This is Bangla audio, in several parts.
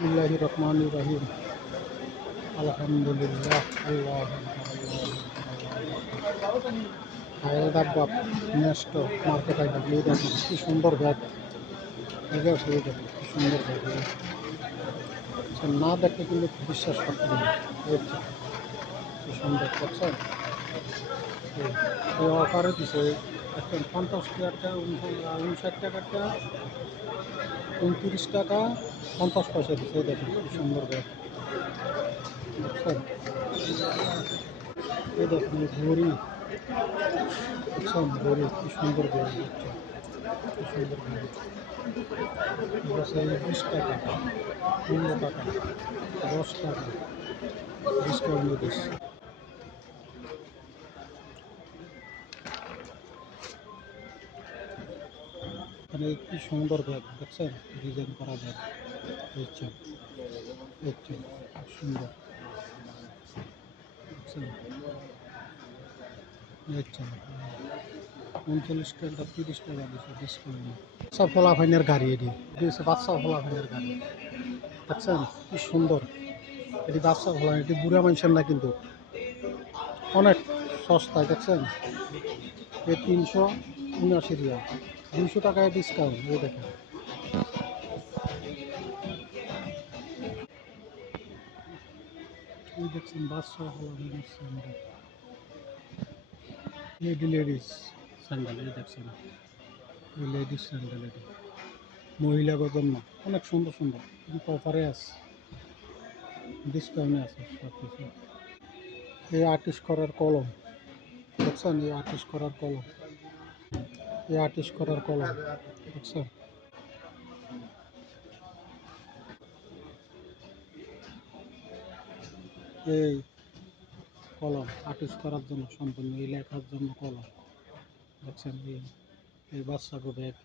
বিসমিল্লাহির রহমানির রহিম। আলহামদুলিল্লাহ, আল্লাহু আকবার। হায়দ্রাবাদ নেস্টো মার্কেট আইটেম, এই দেখেন কি সুন্দর ব্যাগ। ঠিক আছে, এই দেখেন কি সুন্দর ব্যাগ। আচ্ছা, না দেখলে কিন্তু বিশ্বাস করতে না। এই যে কি সুন্দর, দেখছেন? এই অফারে দিছে দেখছেন 50 টাকা, 59 টাকাটা 29 টাকা 50 পয়সা দিচ্ছে। এই দেখেন কি সুন্দর ব্যাগ, দেখছেন? এই দেখেন এই ঘড়ি, দেখছেন ঘড়ি কি সুন্দর ঘড়ি, দেখছেন কি সুন্দর ঘড়ি। ঠিক আছে, এই 20 টাকা, 15 টাকা, 10 টাকা ডিসকাউন্ট দিচ্ছে। মানে কি সুন্দর ব্যাগ, দেখছেন? ডিজাইন করা ব্যাগ, দেখছেন? দেখছেন খুব সুন্দর, দেখছেন? দেখছেন 39 টাকা 30 টাকা দিচ্ছে ডিসকাউন্ট। বাচ্চা ফোলাফাইনের গাড়ি, এটি দিয়েছে বাচ্চা ফোলাফাইনের গাড়ি, দেখছেন কি সুন্দর। এটি বাচ্চা ফোলা, এটি বুড়া মানুষের না কিন্তু, অনেক সস্তায়, দেখছেন? এই 379 রিয়াল, 200 টাকায় ডিসকাউন্ট। এই দেখেন এই দেখছেন বাচ্চা ফোলাফাইনের স্যান্ডেল, এটি লেডিস স্যান্ডেল, এই দেখছেন এই লেডিস স্যান্ডেল, এটি মহিলাদের জন্য অনেক সুন্দর সুন্দর, কিন্তু অফারে আছে, ডিসকাউন্টে আছে সব কিছু। এই আর্টিস্ট করার কলম, দেখছেন? এই আর্টিস্ট করার কলম, এই আর্টিস্ট করার কলম, দেখছেন? এই কলম আর্টিস্ট করার জন্য, সম্পূর্ণ এই লেখার জন্য কলম, দেখছেন? এই বাচ্চাকে ব্যাগ,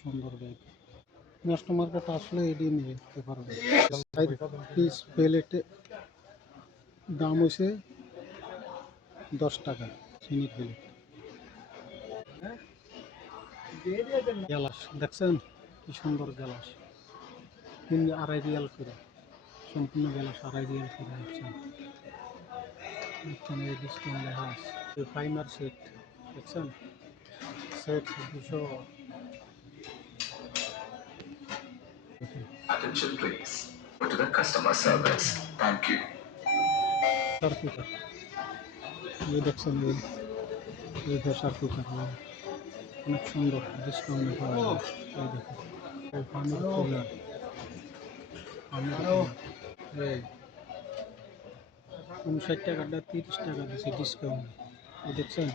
সুন্দর ব্যাগ। নেক্সট মার্কেট আসলে এটি নিতে পারবে। পিস প্লেটে দাম হয়েছে 10 টাকা, চিনির প্লেট। গ্যালাস, দেখছেন কি সুন্দর গ্যালাস, 2.5 রিয়াল করে, সম্পূর্ণ গ্যালাস 2.5 রিয়াল করে, দেখছেন? দেখছেন এই ডিসকাউন্ট লেখা আছে। এই ফাইমার সেট, দেখছেন? Set 200। Attention please. To the customer service. Thank you. Pressure cooker, এই দেখছেন এই প্রেসার কুকার অনেক সুন্দর, ডিসকাউন্টে পাওয়া যায়। এই দেখুন এই পানির কুলার, পানির কুলার এই 59 টাকাটা 30 টাকা দিচ্ছে ডিসকাউন্ট। এই দেখছেন,